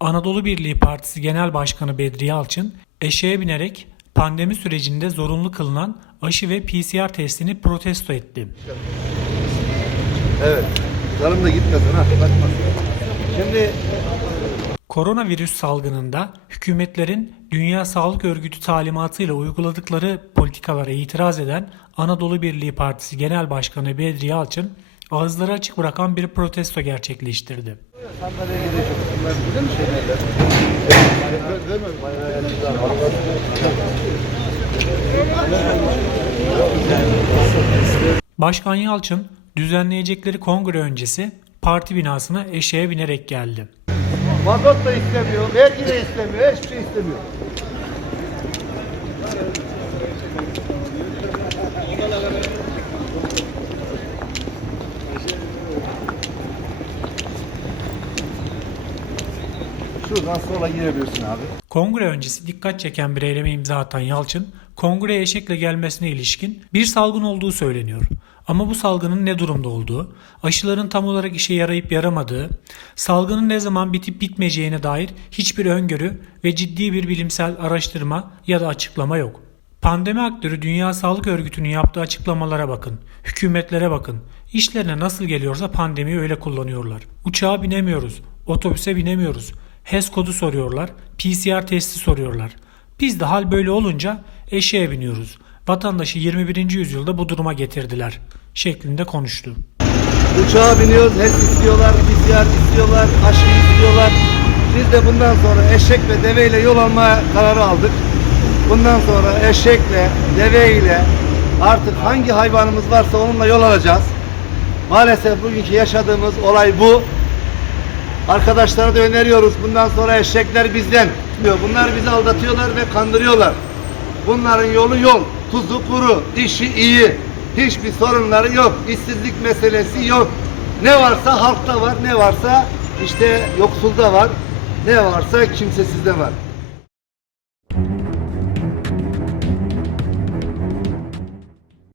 Anadolu Birliği Partisi Genel Başkanı Bedri Yalçın, eşeğe binerek pandemi sürecinde zorunlu kılınan aşı ve PCR testini protesto etti. Evet, canım da gitmesin ha, kaçmasın. Şimdi Koronavirüs salgınında hükümetlerin Dünya Sağlık Örgütü talimatıyla uyguladıkları politikalara itiraz eden Anadolu Birliği Partisi Genel Başkanı Bedri Yalçın, ağızları açık bırakan bir protesto gerçekleştirdi. Başkan Yalçın düzenleyecekleri kongre öncesi parti binasına eşeğe binerek geldi. Mazot da istemiyor, vergi de istemiyor, hiçbir şey istemiyor. Şuradan sola girebilirsin abi. Kongre öncesi dikkat çeken bir eyleme imza atan Yalçın, kongreye eşekle gelmesine ilişkin bir salgın olduğu söyleniyor. Ama bu salgının ne durumda olduğu, aşıların tam olarak işe yarayıp yaramadığı, salgının ne zaman bitip bitmeyeceğine dair hiçbir öngörü ve ciddi bir bilimsel araştırma ya da açıklama yok. Pandemi aktörü Dünya Sağlık Örgütü'nün yaptığı açıklamalara bakın, hükümetlere bakın. İşlerine nasıl geliyorsa pandemiyi öyle kullanıyorlar. Uçağa binemiyoruz, otobüse binemiyoruz. HES kodu soruyorlar, PCR testi soruyorlar. Biz de hal böyle olunca eşeğe biniyoruz. Vatandaşı 21. yüzyılda bu duruma getirdiler şeklinde konuştu. Uçağa biniyoruz, HES istiyorlar, PCR istiyorlar, aşı istiyorlar. Biz de bundan sonra eşek ve deveyle yol alma kararı aldık. Bundan sonra eşekle, deveyle artık hangi hayvanımız varsa onunla yol alacağız. Maalesef bugünkü yaşadığımız olay bu. Arkadaşlara da öneriyoruz. Bundan sonra eşekler bizden. diyor. Bunlar bizi aldatıyorlar ve kandırıyorlar. Bunların yolu yol. Tuzu kuru, işi iyi. Hiçbir sorunları yok. İşsizlik meselesi yok. Ne varsa halkta var, ne varsa işte yoksulda var. Ne varsa kimsesizde var.